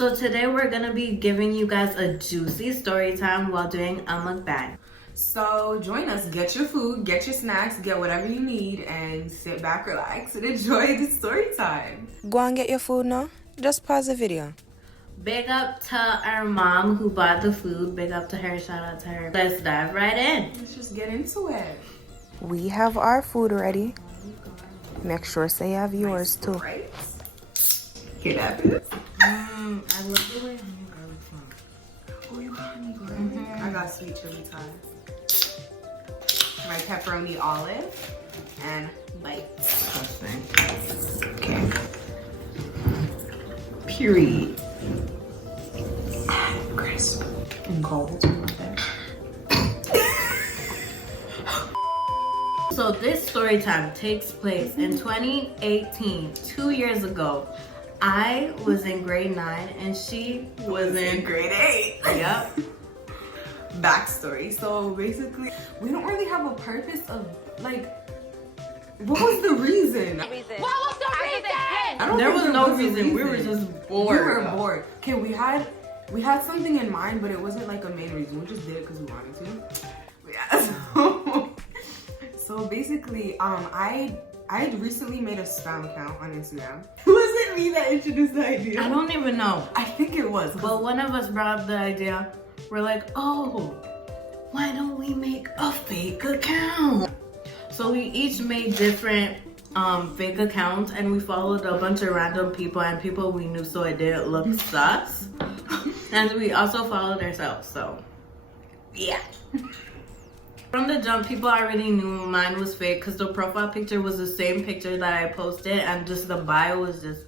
So today we're gonna be giving you guys a juicy story time while doing a mukbang. So join us, get your food, get your snacks, get whatever you need, and sit back, relax, and enjoy the story time. Go and get your food now. Just pause the video. Big up to our mom who bought the food. Big up to her, shout out to her. Let's dive right in. Let's just get into it. We have our food ready. Make sure say you have yours too. Right? Hear that, bitch? I love the way honey garlic smells. Oh, you got honey garlic? I got sweet chili thyme. My pepperoni olive and bites. Okay. Period. Crisp and gold. So this story time takes place in 2018, 2 years ago. I was in grade 9 and she was in grade 8. Yep. Backstory. So basically, we don't really have a purpose of like. What was the reason? What was the reason? There was no reason. We were just bored. We were bored. Okay, we had something in mind, but it wasn't like a main reason. We just did it because we wanted to. But yeah. So basically, I had recently made a spam account on Instagram. Was it me that introduced the idea? I don't even know. I think it was. But one of us brought up the idea. We're like, oh, why don't we make a fake account? So we each made different fake accounts and we followed a bunch of random people and people we knew so it didn't look sus. And we also followed ourselves, so yeah. From the jump, people already knew mine was fake because the profile picture was the same picture that I posted and just the bio was just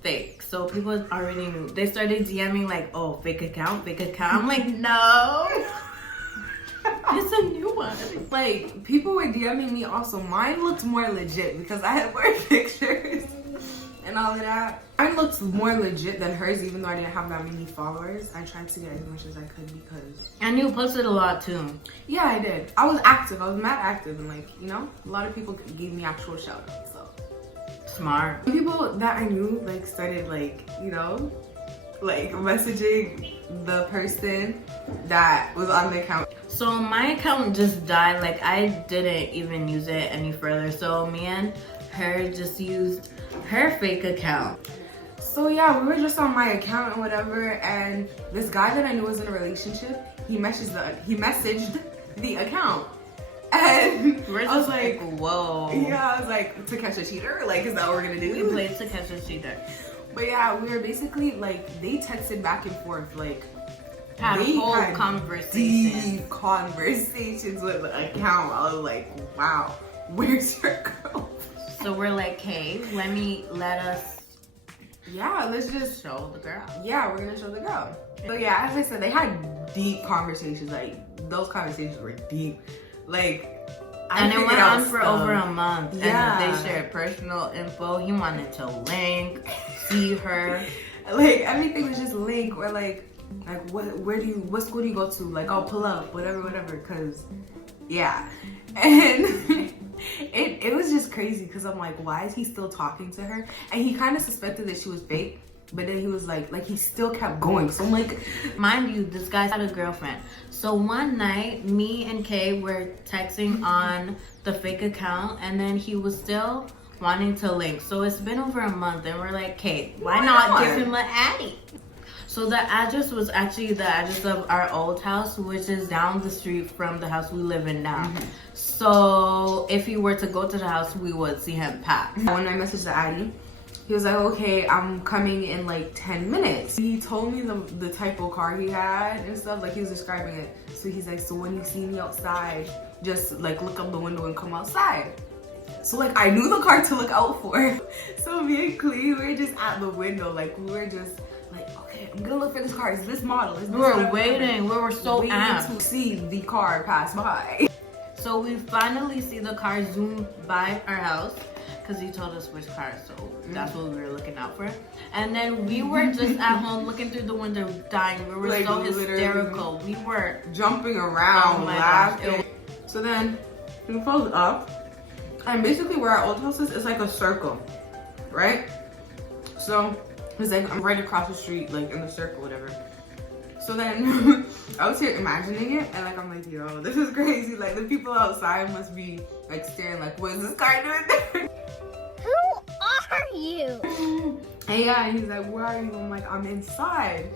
fake. So people already knew. They started DMing like, oh, fake account, fake account. I'm like, no. It's a new one. Like, people were DMing me also. Mine looked more legit because I had more pictures and all of that. Mine looked more legit than hers even though I didn't have that many followers. I tried to get as much as I could because... And you posted a lot too. Yeah, I did. I was active. I was mad active and like, you know, a lot of people gave me actual shout outs, so. Smart. People that I knew like started like, you know, like messaging the person that was on the account. So my account just died. Like I didn't even use it any further. So me and her just used her fake account. So yeah, we were just on my account and whatever, and this guy that I knew was in a relationship, he messaged the account. And We're I was just like, whoa. Yeah, I was like, to catch a cheater? Like, is that what we're gonna do? We played to catch a cheater. But yeah, we were basically like, they texted back and forth, like, Had they whole had conversation. deep conversations with the account. I was like, wow, where's your girl? So we're like, hey, let us Yeah, let's just show the girl. Yeah, we're gonna show the girl. So yeah, as I said, they had deep conversations. Like, those conversations were deep. Like, and it went on for over a month. Yeah. And they shared personal info. He wanted to link, see her. Like, everything was just link or like what school do you go to? Like, I'll pull up, whatever, cause yeah. And it was just crazy because I'm like, why is he still talking to her? And he kind of suspected that she was fake, but then he was like he still kept going. So I'm like, mind you, this guy had a girlfriend. So one night, me and Kay were texting on the fake account, and then he was still wanting to link. So it's been over a month, and we're like, Kay, why not give him an addy? So the address was actually the address of our old house, which is down the street from the house we live in now. So if he were to go to the house, we would see him pass. When I messaged the addy, he was like, okay, I'm coming in like 10 minutes. He told me the type of car he had and stuff, like he was describing it. So he's like, so when you see me outside, just like look up the window and come outside. So like I knew the car to look out for. So me and Kliii, we were just at the window, like we were just like, okay, I'm gonna look for this car. Is this model? Is this We were waiting. We were so amped to see the car pass by. So we finally see the car zoom by our house because he told us which car, so that's what we were looking out for. And then we were just at home looking through the window dying. We were like, so hysterical. We were jumping around, laughing. Gosh, so then we pulled up, and basically where our old house is, it's like a circle, right? So He's like, I'm right across the street, like in the circle, whatever. So then I was here imagining it, and like I'm like, yo, this is crazy. Like the people outside must be like staring, like, what is this guy doing there? Who are you? And yeah, and he's like, where are you? I'm like, I'm inside.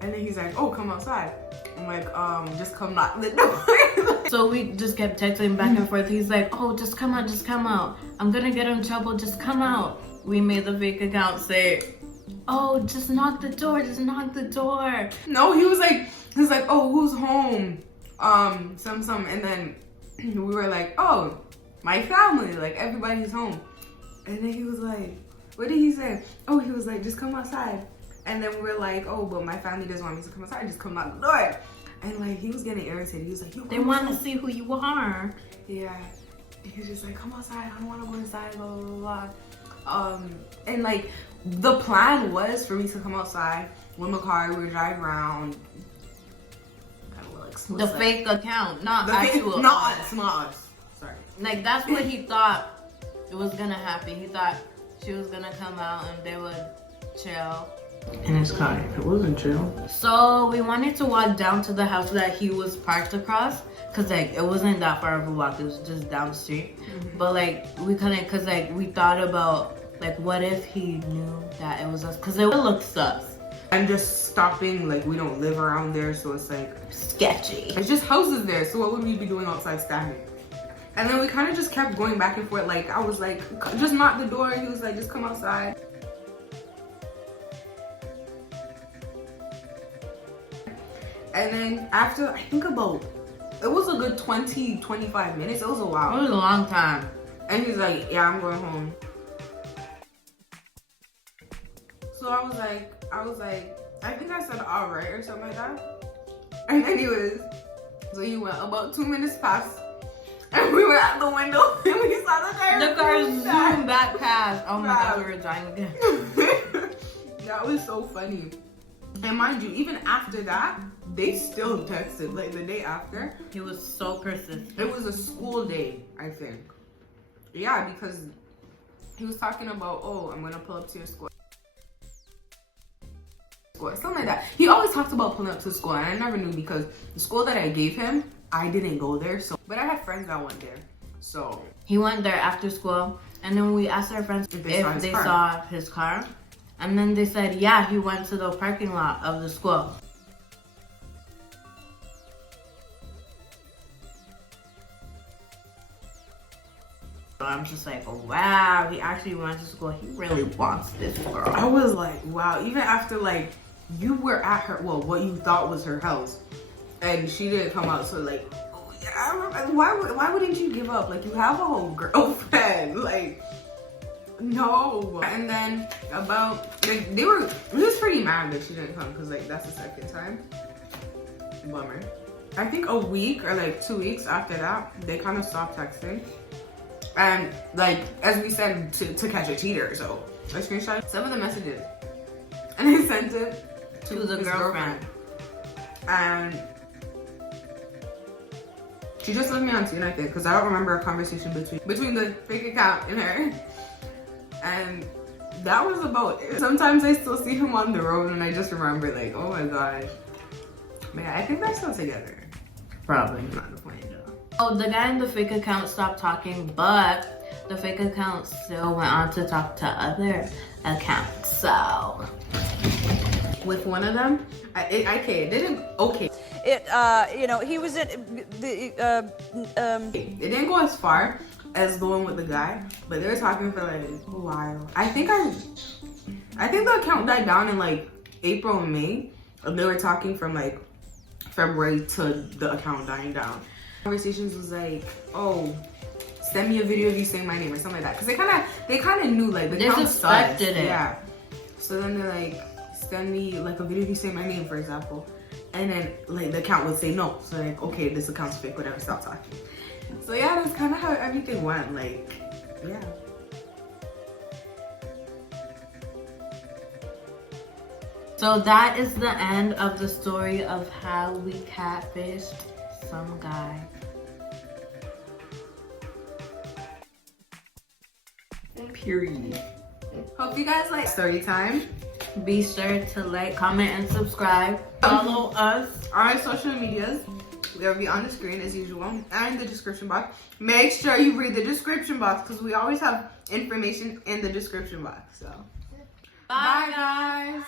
And then he's like, oh, come outside. I'm like, just come knock the door. So we just kept texting back and forth. He's like, oh, just come out, just come out. I'm gonna get in trouble, just come out. We made the fake account say, oh, just knock the door, just knock the door. No, he was like, oh, who's home? Some. And then we were like, oh, my family, like everybody's home. And then he was like, what did he say? Oh, he was like, just come outside. And then we were like, oh, but my family doesn't want me to come outside, just come out the door. And like, he was getting irritated. He was like, they want to see who you are. Yeah. He was just like, come outside, I don't want to go inside, blah, blah, blah. And like, the plan was for me to come outside with my car, we would drive around. The fake account, not actual. Not us. Sorry. Like, that's what he thought it was gonna happen. He thought she was gonna come out and they would chill in his car. It wasn't chill. So we wanted to walk down to the house that he was parked across, cause like it wasn't that far of a walk. It was just down the street. But like we couldn't, cause like we thought about like what if he knew that it was us, cause it would look sus. And just stopping, like we don't live around there, so it's like sketchy. It's just houses there, so what would we be doing outside standing? And then we kind of just kept going back and forth. Like I was like, just knock the door. He was like, just come outside. And then after, I think about, it was a good 20-25 minutes. It was a while. It was a long time. And he's like, yeah, I'm going home. So I was like, I think I said all right or something like that. And anyways, so he went about 2 minutes past, and we were at the window, and we saw the car. The car zoomed back past. Oh my god, we were dying again. That was so funny. And mind you, even after that, they still texted, like the day after. He was so persistent. It was a school day, I think. Yeah, because he was talking about, oh, I'm gonna pull up to your school. Something like that. He always talked about pulling up to school, and I never knew because the school that I gave him, I didn't go there. So, but I had friends that went there. So he went there after school, and then we asked our friends if they saw his car. And then they said, yeah, he went to the parking lot of the school. So I'm just like, oh, wow, he actually went to school. He really wants this girl. I was like, wow, even after like, you were at her, well, what you thought was her house, and she didn't come out, so like, oh, yeah, I remember, why wouldn't you give up? Like, you have a whole girlfriend, like, no. And then about, like, we was pretty mad that she didn't come, because like, that's the second time. Bummer. I think a week or like 2 weeks after that, they kind of stopped texting. And like, as we said, to catch a cheater, so I screenshot some of the messages. And I sent it to the girlfriend. And she just left me on scene, I think, because I don't remember a conversation between the fake account and her. And that was about it. Sometimes I still see him on the road and I just remember like, oh my gosh. Man, I think they're still together. Probably. Not the point though. Oh, the guy in the fake account stopped talking, but the fake account still went on to talk to other accounts. So with one of them, it didn't, okay. You know, he was in the, It didn't go as far as the one with the guy, but they were talking for like a while. I think the account died down in like April and May. And they were talking from like February to the account dying down. Conversations was like, oh, send me a video of you saying my name or something like that. Cause they kind of knew like the account suspected it. Yeah. So then they're like, send me like a video of you saying my name, for example. And then like the account would say no. So like, okay, this account's fake, whatever, stop talking. So yeah, that's kind of how everything went. Like, yeah. So that is the end of the story of how we catfished some guy. Period. Hope you guys like story time. Be sure to like, comment, and subscribe. Follow us. Our social medias, they'll be on the screen as usual and the description box. Make sure you read the description box because we always have information in the description box. So, bye guys.